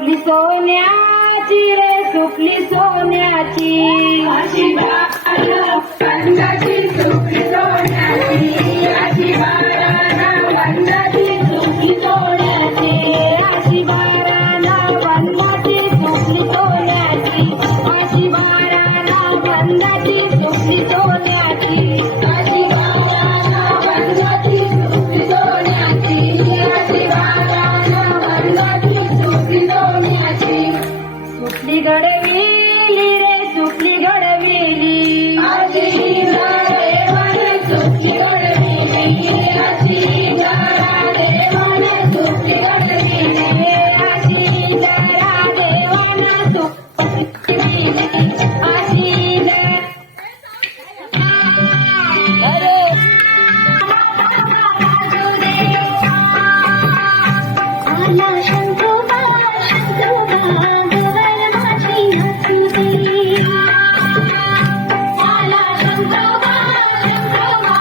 सुपली सोन्याची रे सुपली सोन्याची अशी बाळाची सुपली सोन्याची अशी बाळाची सुपली सोन्याची अशी बाराला वंदाची सुपली सोन्याची अशी बाराला वंदाची सुपली सोन्याची अशी बाळाला वंदाची सुपली सोन्याची अशी बाळाला वंदाची सुपली सोन्याची सुपली घडविली रे सुपली घडविली अशी देवाने सुपली घडविली अशी देवाने सुपली घडविली अशी जरा देवाना सुपली अशी आला शंभोबा शंभोबा गवर माझी नाचू दे आला शंभोबा शंभोबा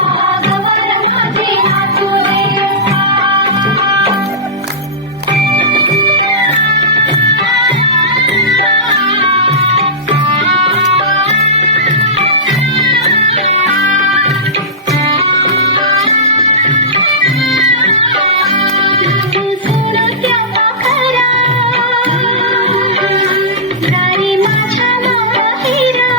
गवर माझी नाचू दे सोनत्या पाखरा दारी माझ्या माहेरा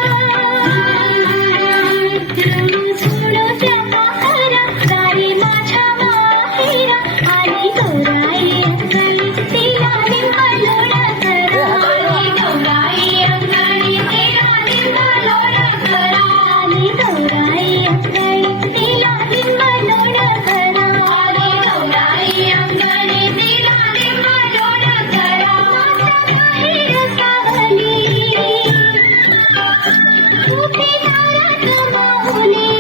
सोनत्या पाखरा दारी माझ्या माहेरा आली गौराई अंगणी तिला निंबालोड करा आली गौराई अंगणी तिला निंबालोड करा आली गौराई अंगणी तिला निंबालोड करा आली गौराई अंगणी तिला निंबालोड करा माझा माहेर सावली उभी दारात माऊली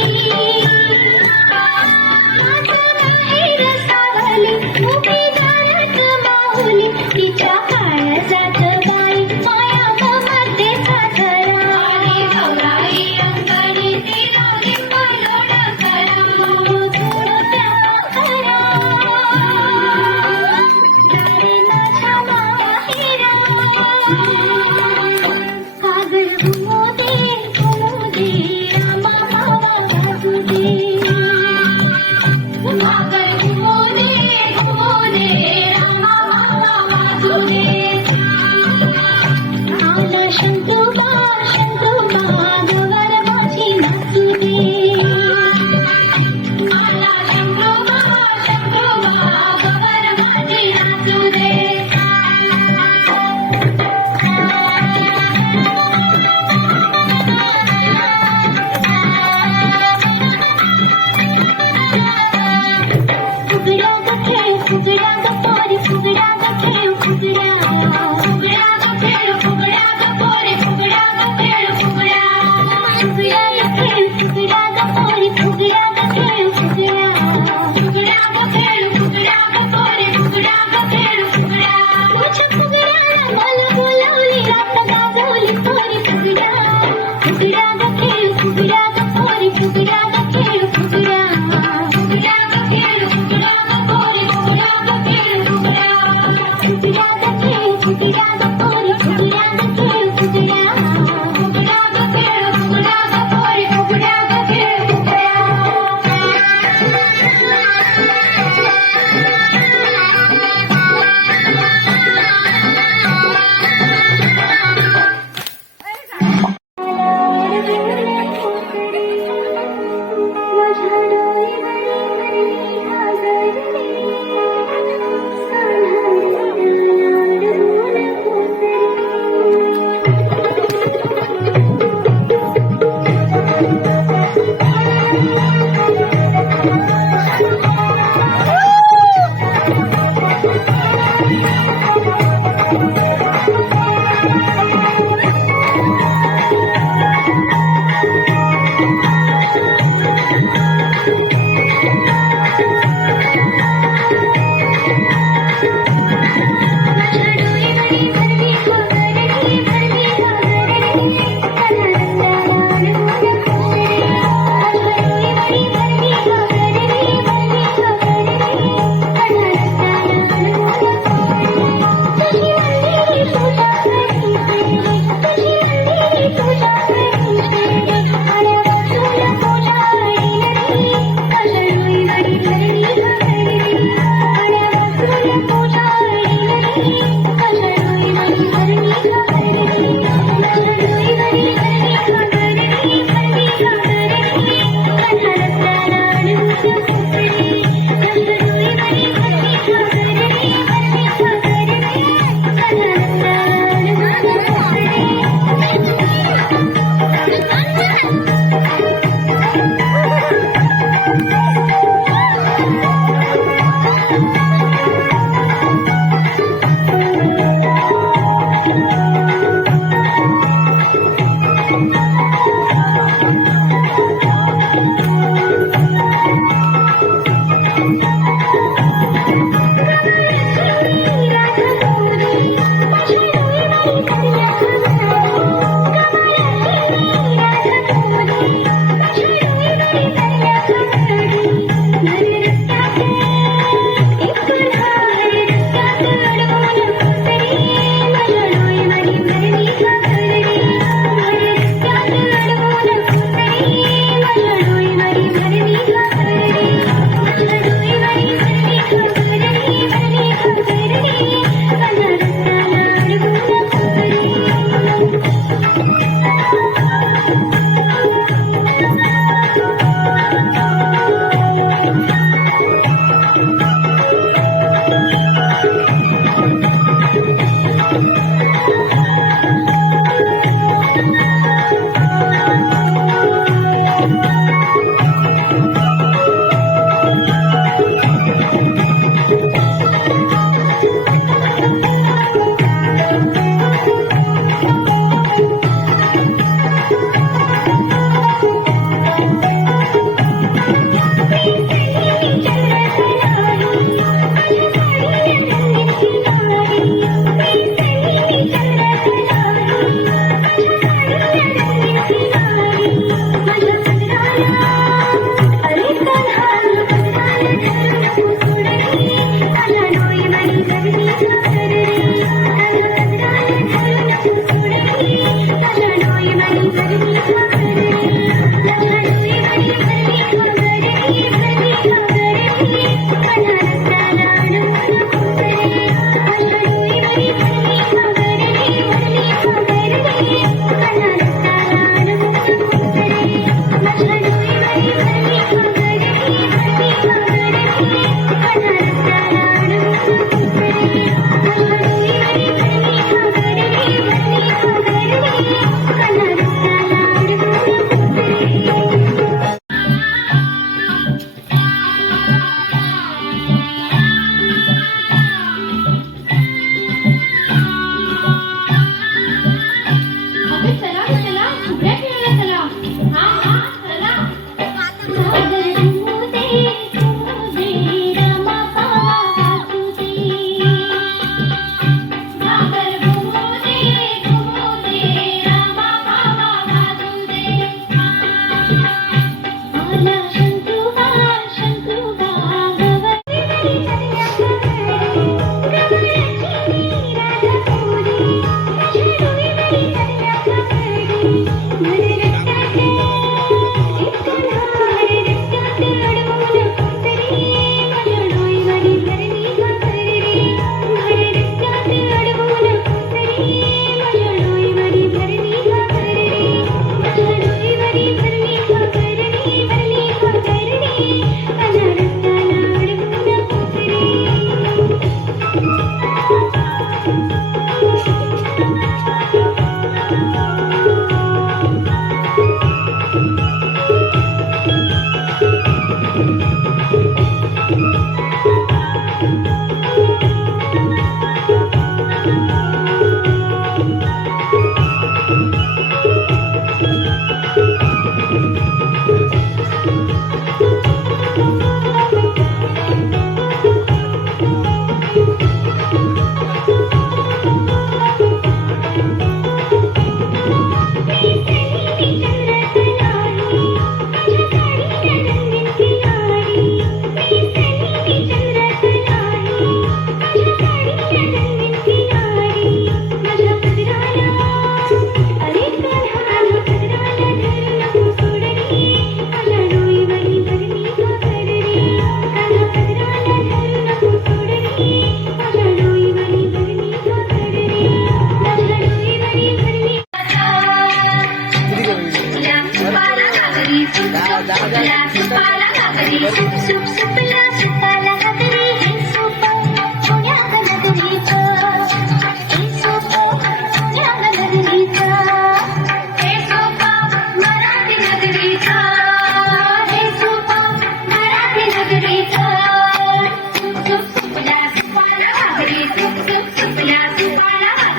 माझा माहेर सावली उभी दारात माऊली तिच्या काळजात बाई माया ममतेचा धरा आली गौराई अंगणी तिला निंबालोड करा सोनत्या पाखरा दारी माझ्या माहेरा कागल घुमू दे रामा मावा वाजू दे कागल घुमू दे रामा मावा वाजू दे आला शंभोबा शंभोबा गवर माझी नाचू दे आला शंभोबा शंभोबा गवर माझी नाचू दे फुगड्या ग खेळ फुगड्या ग पोरी फुगड्या ग खेळ फुगड्या फुगड्या ग खेळ फुगड्या ग पोरी फुगड्या ग खेळ फुगड्या फुगड्या ग खेळ फुगड्या ग पोरी फुगड्या ग खेळ फुगड्या फुगड्या ग खेळ फुगड्या ग पोरी फुगड्या ग खेळ फुगड्या तुझ्या फुगड्याला मला बोलावली रात गाजवली पोरी फुगड्या फुगड्या ग खेळ फुगड्या ग पोरी फुगड्या ग खेळ फुगड्या फुगड्या ग खेळ फुगड्या ग पोरी फुगड्या ग खेळ फुगड्या फुगड्या ग खेळ फुगड्या ग पोरी फुगड्या ग खेळ फुगड्या फुगड्या ग खेळ फुगड्या ग पोरी फुगड्या ग खेळ फुगड्या माझ्या डोळ्यात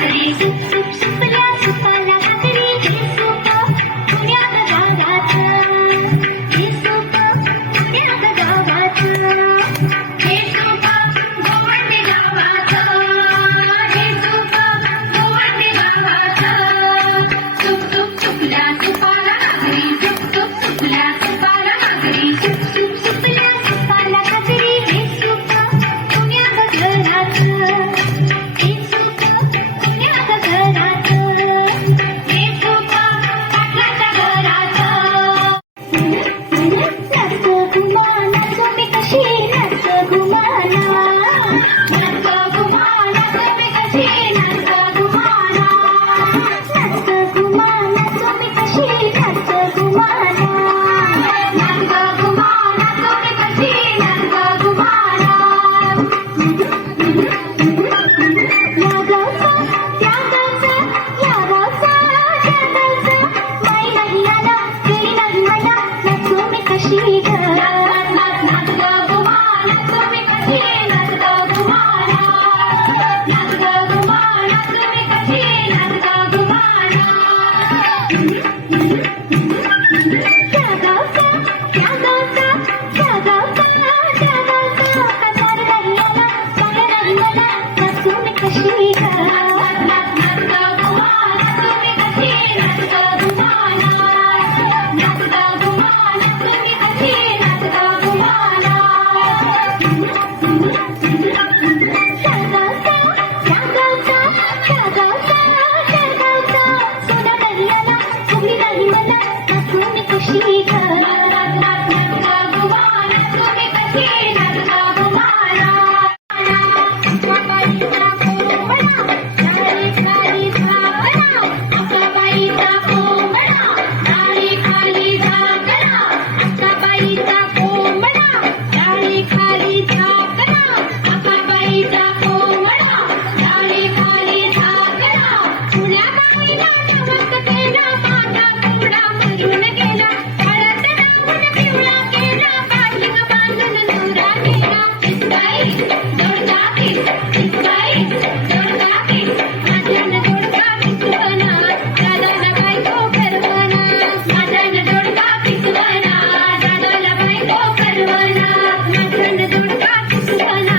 भाकरी सुप सुप सुपल्या सुपाला भाकरी हे सूप पुण्यात गावाचं हे सूप पुण्यात गावाचं हे सूप गोवंडी गावाचं हे सूप गोवंडी गावाचं सुप सुप सुपल्या सुपाला भाकरी सुप सुप सुपल्या सुपाला भाकरी सुप सुप सुपल्या सुपाला भाकरी हे सूप पुण्यात घराचं हे सूप पुण्यात घराचं हे सूप पाटलाच्या घराचं नाच घुमा नाच मी कशी नाच घुमाना नाच घुमा नाच मी कशी नाच घुमाना नाच घुमा नाच मी कशी नाच घुमाना नाच घुमा नाच मी कशी नाच घुमाना या गावचा त्या गावचा या गावचा त्या गावचा बाई नाही आला केली नाही मला नाचू मी कशी ग नाच घुमा नाच मी कशी नाच घुमाना नाच घुमा नाच मी कशी नाच घुमाना त्या गावचा त्या गावचा त्या गावचा त्या गावचा कजार नाही आला काय नाही मला नाचू मी कशी ग नाच घुमा नाच मी कशी नाच घुमाना नाच घुमा नाच मी कशी नाच घुमाना त्या गावचा त्या गावचा त्या गावचा त्या गावचा सोना नाही आला तुम्ही नाही मला नाचू मी कशी ग नाच घुमा नाच मी कशी नाच घुमाना बाईचा कोंबडा डाळी खाली झाकला आमच्या बाईचा कोंबडा डाळी खाली झाकला आमच्या बाईचा कोंबडा डाळी खाली झाकला आमच्या बाईचा कोंबडा डाळी खाली झाकला पुण्या बाईला ठवक केला माझा कोंबडा मरून गेला हळद लावून पिवळा केला बाईक बांधून नवरा केला बाई दोडका किस बाई दोडका किस माझ्यानं दोडका किसवना दादाला बायको करवना माझ्यानं दोडका किसवना दादाला बायको करवना माझ्यानं दोडका किसवना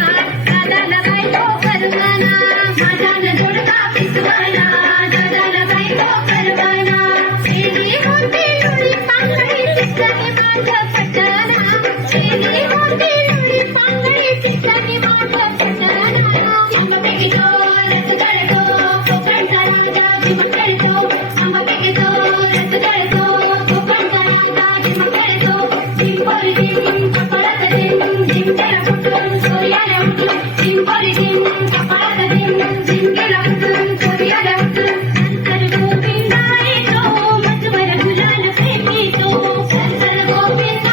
दादाला बायको करवना माझ्यानं दोडका किसवना दादाला बायको करवना शेली होती लुळी पांगळी ठिकाणी माझं पटना शेली होती लुळी पांगळी ठिकाणी माझं पटना आंबापैकी तो रस गळतो कोकणचा राजा भीम खेळतो आंबापैकी तो रस गळतो कोकणचा राजा भीम खेळतो जिंपोरी जिम कपाळात जिम जिम केला फुटून सूर्याला उठून जिंपोरी जिम कपाळात जिम जिम केला फुटून सूर्याला उठून नंतर गोविंदा येतो मजवर गुलाल फेकीतो नंतर गोविंदा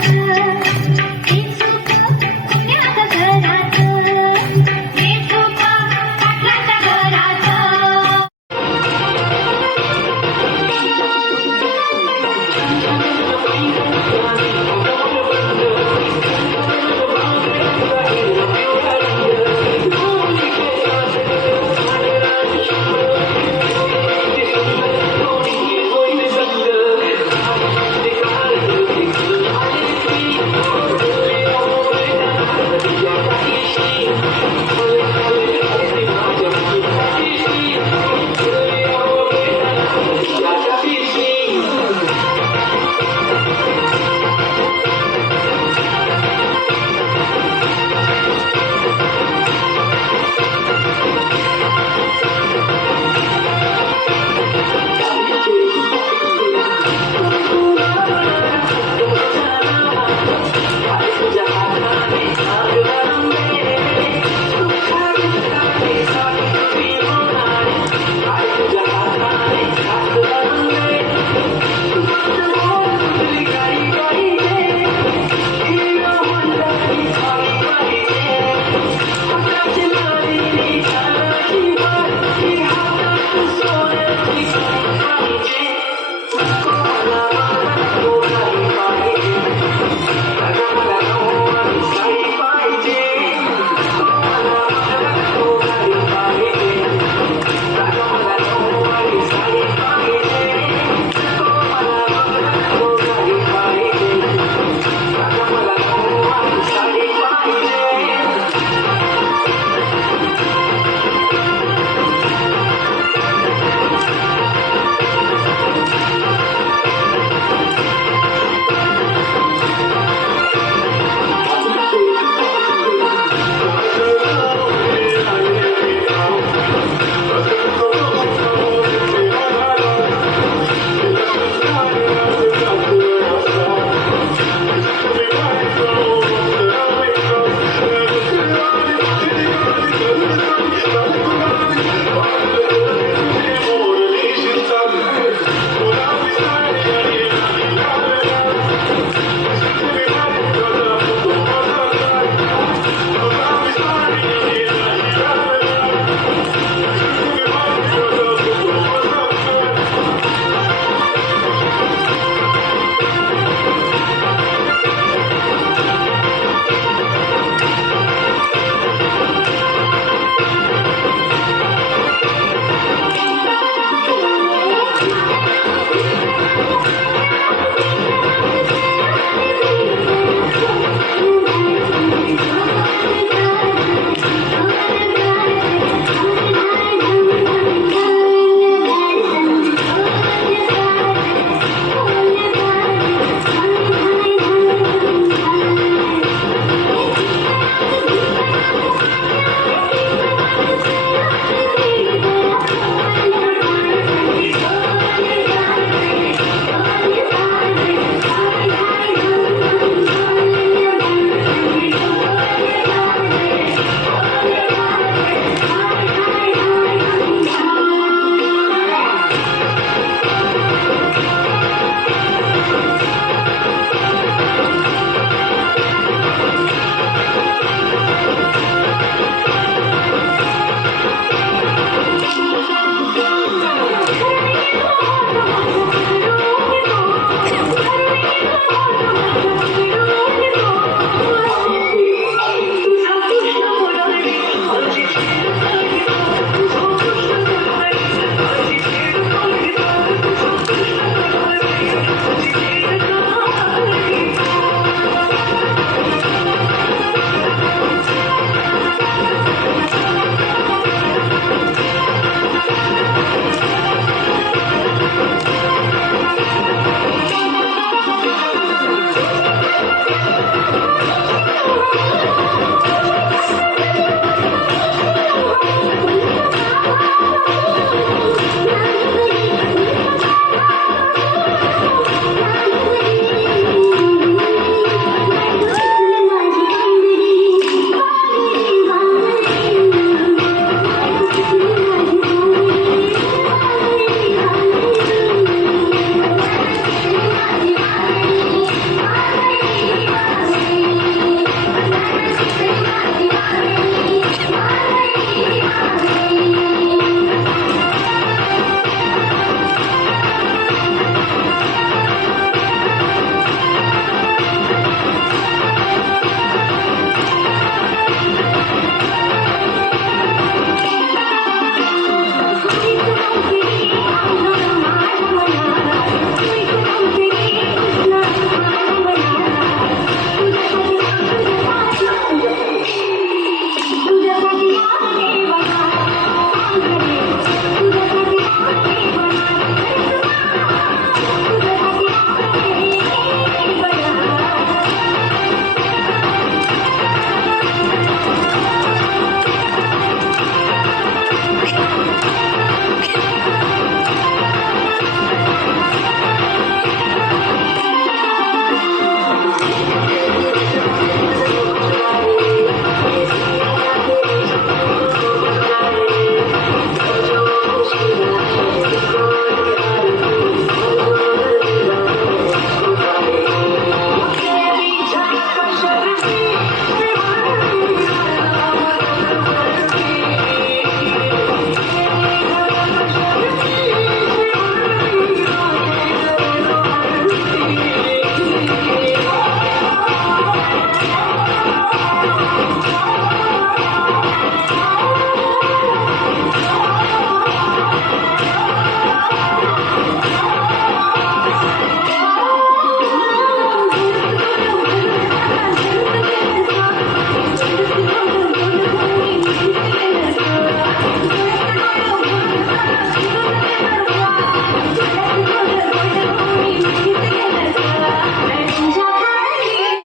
ग